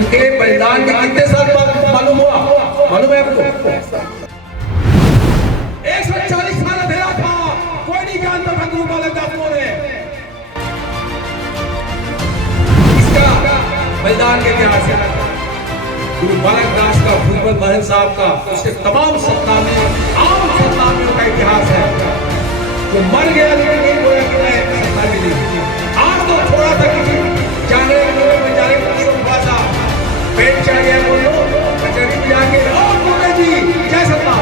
उनके बलिदान के कितने साल बाद मालूम हुआ? मालूम है आपको? 140 साल अंधेरा था, कोई नहीं जानता था गुरु बालक दास कौन है। इसका बलिदान के इतिहास है गुरु बालक दास का, भूपत महल साहब का, उसके तमाम सत्तामी, आम सत्तामियों का इतिहास है। जो मर गया लेकिन वो सत्ता मिली। आज तो थोड़ा सा किसी जाने में जाने भाषा पेट चढ़ गया, बोलो कचहरी में जाके और बोले जी जय सत्ता।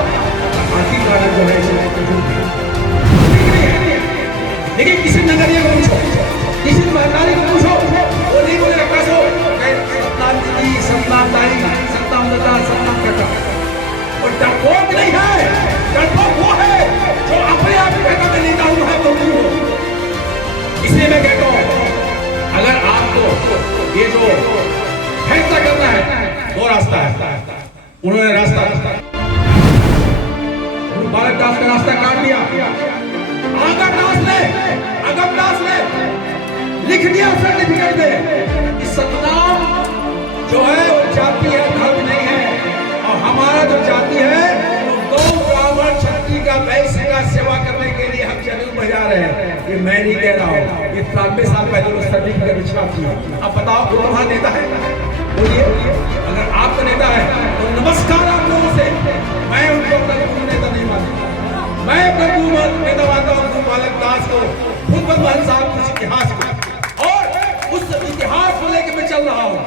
आखिर गाना जो है लेकिन किसी नगरिया को पूछो, किसी महतारी को पूछो, वो नहीं बोलेगा कैसो सत्ताम दीदी, सत्ताम दाई, सत्ताम दादा, सत्ताम काका। और डरपोक नहीं है, डरपोक वो है जो अपने आप कहता मैं नेता हूं, है तो नहीं हो। इसलिए मैं कहता हूं अगर आपको ये जो फैसला करना है दो रास्ता है, उन्होंने रास्ता गुरु बालक दास का रास्ता काट दिया। अगम दास ने लिख दिया सर्टिफिकेट में कि सतनाम जो है वो जाति है, धर्म नहीं है। और हमारा जो जाति है वो गौ ब्राह्मण क्षत्रिय का वैश्य का सेवा करने के लिए हम जरूर बजा रहे हैं। ये मैं नहीं कह रहा हूँ, ये 93 साल पहले वो सर्टिफिकेट छाप दिया। अब बताओ कौन तुम्हारा नेता है? बोलिए। अगर आपका नेता है तो नमस्कार आप लोगों से। मैं उनको अपना गुरु नेता नहीं मानता, मैं अपना गुरु नेता मानता हूँ गुरु बालक दास को, भूपत महल साहब के इतिहास को, और उस इतिहास को लेकर मैं चल रहा हूँ।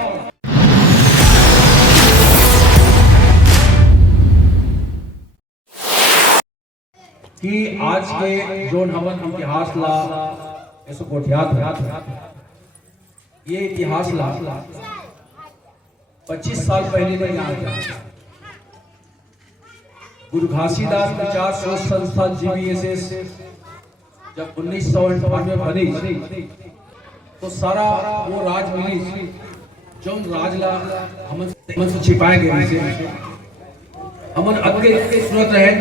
कि आज के जो हवन इतिहास ला ऐसा कोठियात ये इतिहास ला 25 साल पहले में यहाँ था। गुरु घासीदास विचार शोध संस्थान GVSS जब 1998 में बनी तो सारा वो राज मिली जो राजला हमन से छिपाए गए। हमन अगे सुनत रहे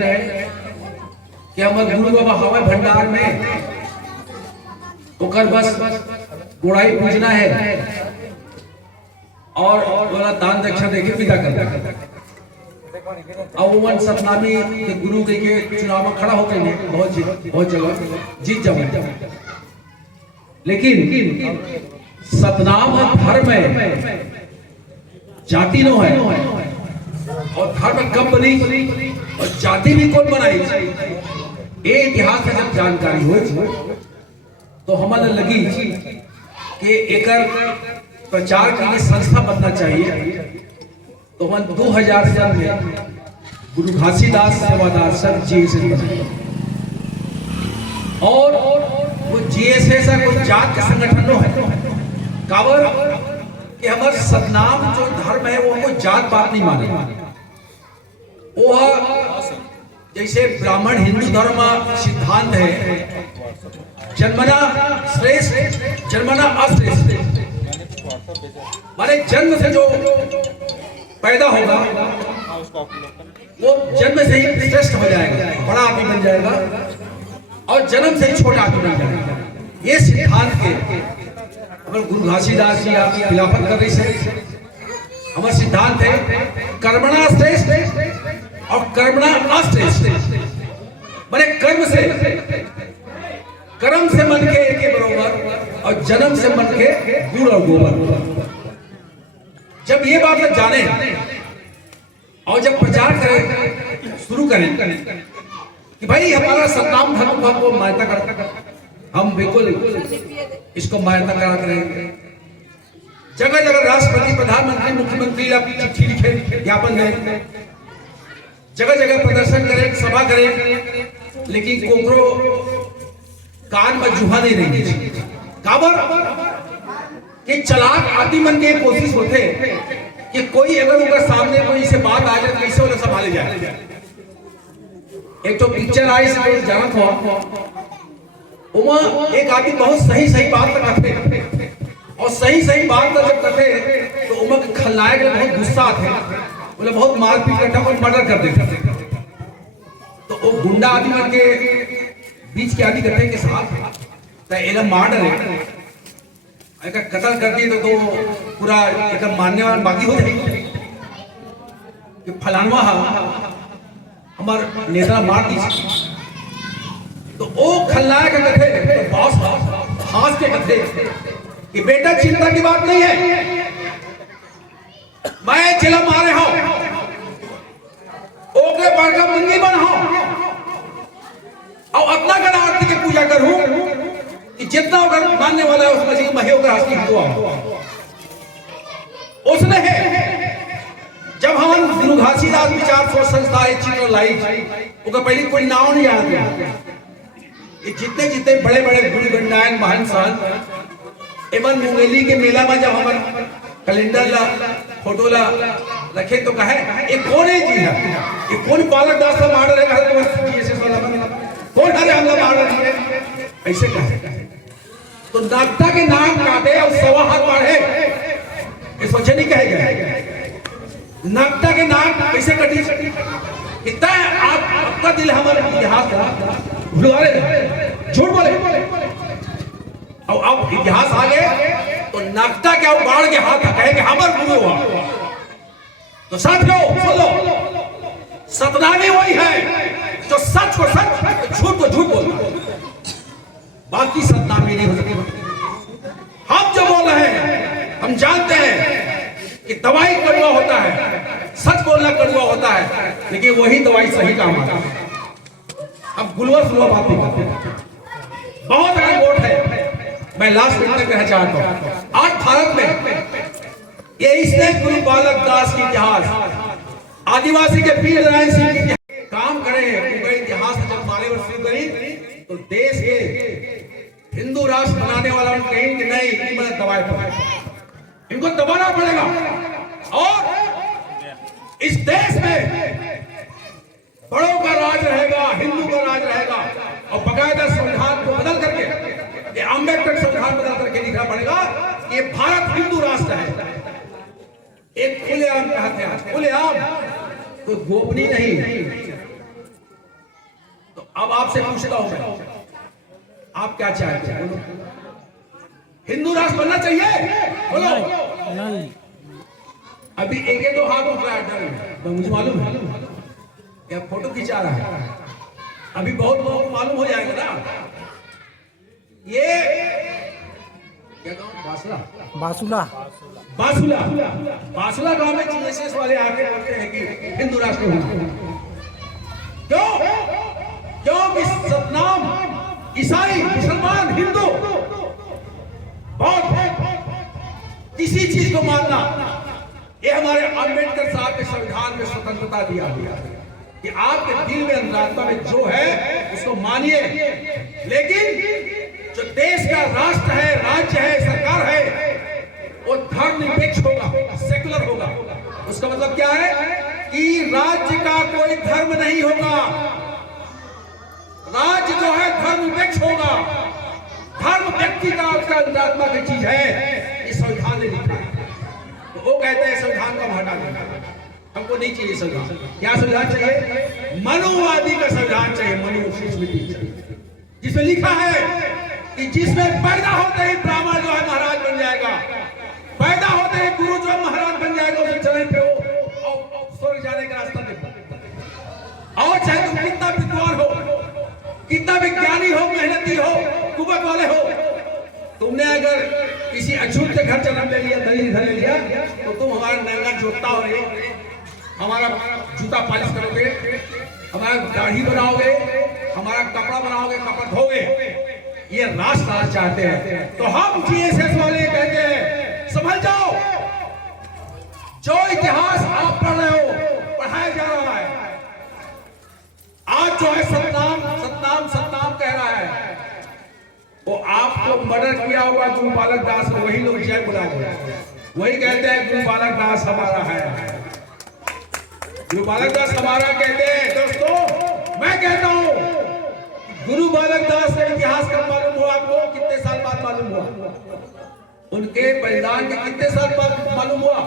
कि हमारे गुरु बाबा हवा भंडार में ओकर बस गुड़ाई पूजना है और वाला दान दक्षिणा देके विदा कर। अब वो सतनामी के गुरु के चुनाव में खड़ा होकर बहुत जगह जीत जाओ। लेकिन सतनाम और धर्म है, जाति नो है। और धर्म कब बनी और जाति भी कौन बनाई, ये इतिहास में जब जानकारी हुई तो हमारे लगी कि एकर प्रचार के लिए संस्था बनना चाहिए। तो हम 2000 में गुरु घासीदास सेवादार संघ GSS और वो GSS कोई जात का संगठन है कावर कि हमारे सतनाम जो धर्म है वो कोई जात बात नहीं माने। वो जैसे ब्राह्मण हिंदू धर्म सिद्धांत है जन्मना श्रेष्ठ जन्मना अश्रेष्ठ, माने जन्म से जो पैदा होगा वो जन्म से ही श्रेष्ठ हो जाएगा, बड़ा आदमी बन जाएगा, और जन्म से ही छोटा आदमी बन जाएगा। ये सिद्धांत के अगर गुरु घासीदास जी आप खिलाफत कर रही है। हमारा सिद्धांत है कर्मणा श्रेष्ठ और कर्मणा अश्रेष्ठ, माने कर्म से मन के एक बरोबर और जन्म से मन के गुड़ और गोबर। जब ये बात जाने और जब प्रचार करें शुरू करें कि भाई हमारा सतनाम धर्म को मान्यता करता, हम बिल्कुल इसको मान्यता करा करेंगे। जगह जगह राष्ट्रपति, प्रधानमंत्री, मुख्यमंत्री आप चिट्ठी लिखे, ज्ञापन दें, जगह जगह प्रदर्शन करें, सभा करें, लेकिन कोकरो कान में जुहा नहीं रहेगी। काबर कि चलाक आदमी मन के कोशिश होते कि कोई अगर उनका सामने कोई से बात आ जाए कैसे उन्हें संभाले जाए। एक तो पिक्चर आई से जानत हुआ उमा एक आदमी बहुत सही बात करते और सही बात जब करते तो उमा खलनायक बहुत गुस्सा आते, बोले बहुत मारपीट करता, कोई मर्डर कर देते। तो वो गुंडा आदमी के बीच के आदमी कहते हैं कि साहब एला मर्डर है अगर कत्ल कर दिए तो पूरा एकदम मानने वाला बाकी हो जाएगी कि फलानवा हमार नेता मार दी तो वो खलनायक कथे तो बॉस हास के कथे कि बेटा चिंता की बात नहीं है, मैं जिला मारे हूं ओके बड़का मंगी बन हूं और अपना गण आरती की पूजा करूं कि जितना अगर मानने वाला है उसमें से मही होकर हस्ती हुआ उसने है जब हम गुरु घासीदास विचार सोच संस्था एक चित्र लाई उसका पहले कोई नाम नहीं याद है। ये जितने जितने बड़े बड़े गुरु गणनायक महान संत एवं मुंगेली के मेला में जब हम कैलेंडर ला फोटो ला रखे तो कहे ये कौन है जी है, ये कौन बालक दास का मार रहेगा कौन हरे हमला मार रही है ऐसे कहे तो नागता के नाम काटे और सवा हाथ बढ़े ये सोचे नहीं कहे गए नागता के नाम कैसे कटी इतना आप आपका दिल हमारे इतिहास भुला रहे झूठ बोले और अब इतिहास आ गए तो नागता क्या बाढ़ के हाथ कहे कि हमारे गुरु हुआ तो साथियों सुनो सतनामी वही है जो सच को सच झूठ को झूठ बोलता है, बाकी सतनामी नहीं हो सकती। हम जो बोल रहे हैं हम जानते हैं कि दवाई कड़वा होता है, सच बोलना कड़वा होता है, लेकिन वही दवाई सही काम आता है। अब गुलवा सुलवा बात नहीं करते, बहुत बड़ा वोट है। मैं लास्ट मिनट में कहना चाहता हूं आज भारत में ये इसलिए गुरु बालक दास की इतिहास आदिवासी के वीर नारायण सिंह की काम करे उनका इतिहास जब माले वर्ष शुरू करी तो देश के हिंदू राष्ट्र बनाने वाला कहीं कि नहीं इनको दबाए पड़ेगा, इनको दबाना पड़ेगा और इस देश में बड़ों का राज रहेगा, हिंदू का राज रहेगा और बकायदा संविधान को बदल करके ये अम्बेडकर संविधान बदल करके लिखना पड़ेगा कि ये भारत हिंदू राष्ट्र है। एक खुलेआम कहते हैं, खुलेआम कोई गोपनीय नहीं। तो अब आपसे पूछता हूं मैं आप क्या चाहते हैं बोलो, हिंदू राष्ट्र बनना चाहिए बोलो नहीं। अभी एक दो हाथ उठ रहा है मुझे मालूम है क्या फोटो खिंचा रहा है, अभी बहुत लोगों को मालूम हो जाएगा ना। ये क्या गांव बासुला बासुला बासुला बासुला गांव में जीएसएस वाले आके बोलते हैं कि हिंदू राष्ट्र क्यों क्योंकि सतनाम ईसाई मुसलमान हिंदू बहुत किसी चीज को मानना ये हमारे अंबेडकर साहब के संविधान में स्वतंत्रता दिया गया कि आपके दिल में अंतरात्मा में जो है उसको मानिए, लेकिन जो देश का राष्ट्र है, राज्य है, सरकार है वो धर्मनिरपेक्ष होगा, सेकुलर होगा। उसका मतलब क्या है कि राज्य का कोई धर्म नहीं होगा, राज्य जो है धर्मनिरपेक्ष होगा। धर्म व्यक्ति का उसका अंतरात्मा की चीज है, इस संविधान ने लिखा है। तो वो कहते हैं संविधान को हटा देना, हमको नहीं चाहिए संविधान। क्या संविधान चाहिए? मनुवादी का संविधान चाहिए, मनुस्मृति जिसमें लिखा है कि जिसमें पैदा होते ही ब्राह्मण जो है महाराज बन जाएगा, पैदा होते ही गुरु जो है महाराज बन जाएगा, उसे चरण पे हो और स्वर्ग जाने का रास्ता देखो। और चाहे तुम कितना विद्वान हो, कितना विज्ञानी हो, मेहनती हो, कुबक वाले हो, तुमने अगर किसी अछूत के घर जन्म ले लिया, दलित घर ले लिया, तो तुम हमारा नंगा जोतता हो, हमारा जूता पालिश करोगे, हमारा दाढ़ी बनाओगे, हमारा कपड़ा बनाओगे, कपड़ा धोगे। ये राष्ट्र राज चाहते हैं। तो हम जीएसएस वाले कहते हैं समझ जाओ, जो इतिहास आप पढ़ रहे हो, पढ़ाया जा रहा है, आज जो है सतनाम सतनाम सतनाम कह रहा है, वो आपको मर्डर किया होगा गुरु बालक दास को, वही लोग जय बुलाएंगे, वही कहते हैं गुरु बालक दास हमारा है, गुरु बालक दास हमारा कहते हैं। दोस्तों मैं कहता हूं गुरु बालक दास का इतिहास कब मालूम हुआ आपको? कितने साल बाद मालूम हुआ? उनके बलिदान के कितने साल बाद मालूम हुआ?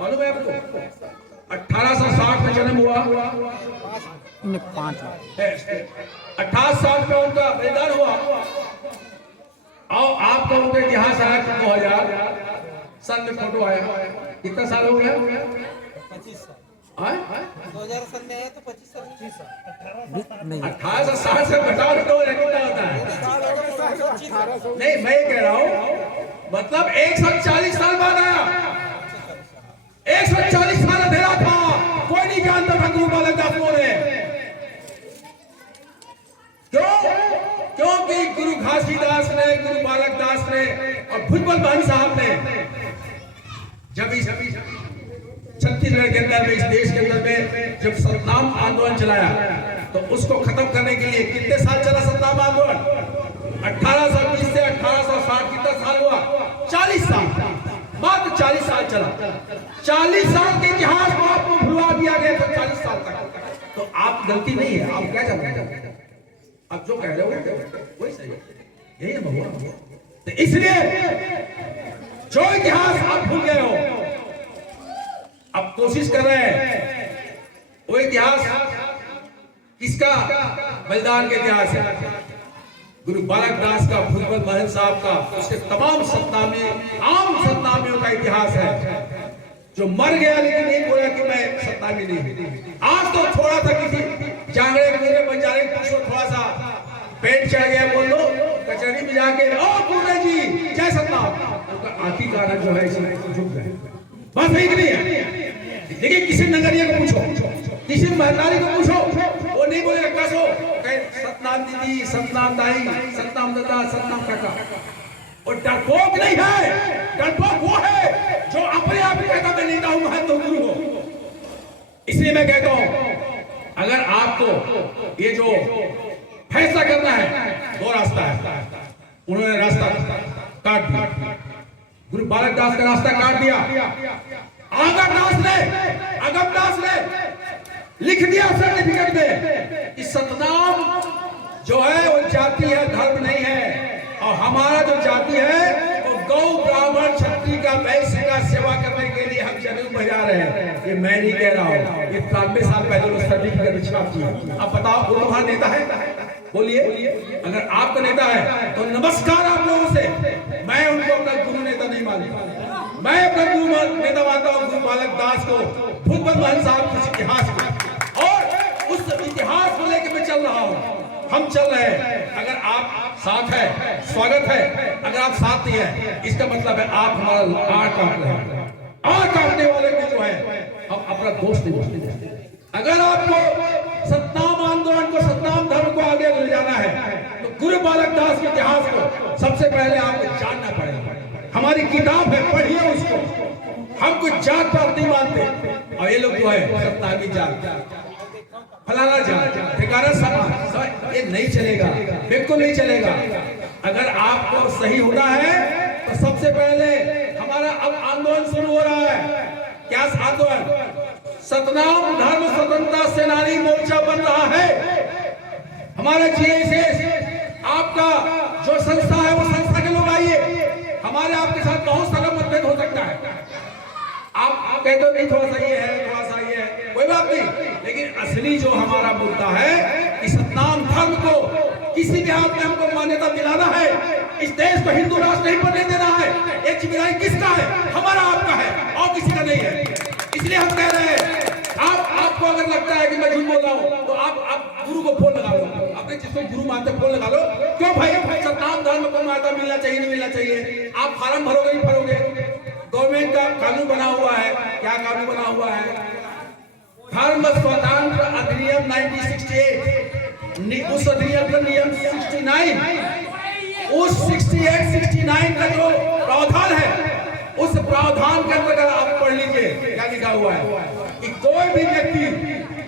मालूम है आपको? 1860 में जन्म हुआ, 28 साल में उनका बलिदान हुआ। और आप आपका उनका इतिहास आया 2000 में फोटो आया, कितना साल हो गया? 25 साल। 2000 साल में आया तो 25 साल 1860 से घटाओ तो कितना होता है? नहीं, मैं कह रहा हूं मतलब 140 साल बाद आया। 140 साल अंधेरा था, कोई नहीं जानता था गुरु बालक दास कौन है। क्यों? क्योंकि गुरु घासीदास ने, गुरु बालक दास ने और भुजबल भाई साहब ने जब इस छत्तीसगढ़ के अंदर में, इस देश के अंदर में जब सतनाम आंदोलन चलाया तो उसको खत्म करने के लिए कितने साल चला सतनाम आंदोलन? 1820 से 1860 कितना साल हुआ? 40 साल, मात्र 40 साल चला। 40 साल के इतिहास को आपको भुला दिया गया था 40 साल तक। तो आप गलती नहीं है, आप क्या जानते हैं? आप जो कह रहे हो वही सही है, यही है भगवान। तो इसलिए जो इतिहास आप भूल गए हो, अब कोशिश कर रहे हैं वो इतिहास किसका? बलिदान के इतिहास है, गुरु बालक दास का, भुजबल महल साहब का, उसके तमाम सतनामी, आम सतनामियों का इतिहास है। जो मर गया लेकिन नहीं बोला कि मैं सतनामी नहीं। आज तो थोड़ा सा किसी जांगड़े के बंजारे पूछो, थोड़ा सा पेट चढ़ गया बोल दो, कचहरी में जाके ओ पूरे जी जय सतनाम, उनका आती गाना जो है इसमें झुक गए, बस वही नहीं है। देखिए किसी नगरिया को पूछो, किसी महतारी को पूछो, वो नहीं बोलेगा कसो, सतनाम दीदी, सतनाम दाई, सतनाम दादा, सतनाम काका। और डरपोक नहीं है, डरपोक वो है जो अपने आप ही कहता मैं नेता हूं, महंत हूं, गुरु हूं। इसलिए मैं कहता हूं अगर आपको ये जो फैसला करना है, दो रास्ता है। उन्होंने रास्ता काट दिया, गुरु बालक दास का रास्ता काट दिया। अगम दास ने लिख दिया सर्टिफिकेट में कि सतनाम जो है वो जाति है, धर्म नहीं है, और हमारा जो जाति है वो गौ, ब्राह्मण, क्षत्रिय का, वैश्य का सेवा करने के लिए हम जनेऊ बजा रहे हैं। ये मैं नहीं कह रहा हूँ, ये 93 साल पहले सर्टिफिकेट छाप किया। अब बताओ वो तुम्हारा नेता है? बोलिए, अगर आपका नेता है तो नमस्कार आप लोगों से। मैं उनको अपना गुरु नेता नहीं मानता, मैं अपना गुरु नेता मानता हूँ गुरु बालक दास को, भुजबल महल साहब के इतिहास को, और उस इतिहास को लेकर मैं चल रहा हूँ। हम चल रहे हैं, अगर आप साथ है स्वागत है, अगर आप साथ नहीं है इसका मतलब है आप हमारा आड़ काट रहे हैं। आड़ काटने वाले को जो है हम अपना दोस्त नहीं मानते। अगर आपको सतनाम आंदोलन को, सतनाम धर्म को आगे ले जाना है तो गुरु बालक दास के इतिहास को सबसे पहले आपको जानना पड़ेगा। हमारी किताब है, पढ़िए उसको। हम कुछ जात पात नहीं मानते, और ये लोग जो है सतनामी जात, फलाना जात, ठिकाना समाज, ये नहीं चलेगा, बिल्कुल नहीं चलेगा। अगर आपको सही होना है तो सबसे पहले हमारा अब आंदोलन शुरू हो रहा है। क्या आंदोलन? सतनाम धर्म स्वतंत्रता सेनानी मोर्चा बन रहा है। हमारा जीएसएस आपका जो संस्था है वो संस्था के लोग आइए, हमारे आपके साथ बहुत सारा मतभेद हो सकता है। आप कहते हो नहीं थोड़ा सा ये है, थोड़ा सा ये है, कोई बात नहीं, लेकिन असली जो हमारा मुद्दा है कि सतनाम धर्म को किसी भी हाथ में हमको मान्यता दिलाना है, इस देश को हिंदू राष्ट्र नहीं बनने देना है। ये जिम्मेदारी किसका है? हमारा, आपका है, और किसी का नहीं है। इसलिए हम कह रहे हैं आपको अगर लगता है कि मैं झूठ बोल रहा हूं तो आप गुरु को फोन लगा लो, अपने जिसको गुरु मानते फोन लगा लो। क्यों भाई? सतनाम धर्म को मान्यता मिलना चाहिए, नहीं मिलना चाहिए? आप फार्म भरोगे नहीं भरोगे? गवर्नमेंट का कानून बना हुआ है, क्या कानून बना हुआ है? धर्म स्वतंत्र अधिनियम 1968, उस अधिनियम का नियम 69, उस 68, 69 का जो प्रावधान है, उस प्रावधान के अंतर्गत आप पढ़ लीजिए क्या लिखा हुआ है कि कोई भी व्यक्ति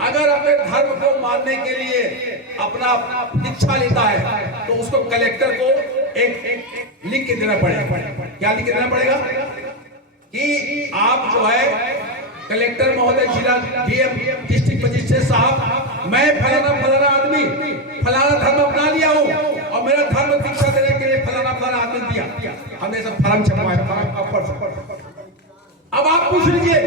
अगर अपने धर्म को मानने के लिए अपना दीक्षा लेता है तो उसको कलेक्टर को एक लिख के देना पड़ेगा। क्या लिख के देना पड़ेगा? कि आप जो है कलेक्टर महोदय, जिला डीएम, डिस्ट्रिक्ट मजिस्ट्रेट साहब, मैं फलाना आदमी फलाना धर्म अपना लिया हूँ और मेरा धर्म दीक्षा देने के लिए फलाना आदमी दिया, हमने सब फॉर्म छपवाया। अब आप पूछ लीजिए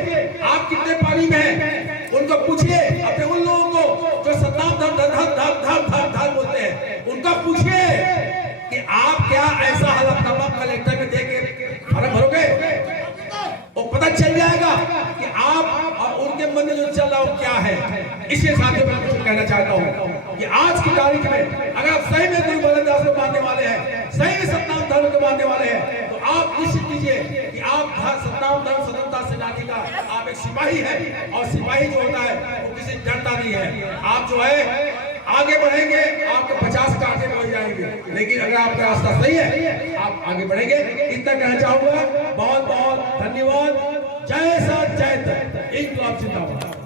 आप कितने पानी में हैं, उनको पूछिए, अपने उन लोगों को जो सतनाम धर्म बोलते हैं, उनका पूछिए कि आप क्या ऐसा हलफनामा चल रहा हूं क्या है। इसके साथ ही मैं कुछ कहना चाहता हूं कि आज की तारीख में अगर आप सही में गुरु गोविंद दास को मानने वाले हैं, सही में सतनाम धर्म को मानने वाले हैं, तो आप निश्चित कीजिए कि आप सतनाम धर्म स्वतंत्रता सेनानी का आप एक सिपाही है। और सिपाही जो होता है वो किसी डरता नहीं है। आप जो है आगे बढ़ेंगे, आपको 50 का आगे बढ़ जाएंगे, लेकिन अगर आपका रास्ता सही है आप आगे बढ़ेंगे। इतना कहना चाहूंगा। बहुत बहुत धन्यवाद। जय साथ जय तक। इनकलाब जिंदाबाद।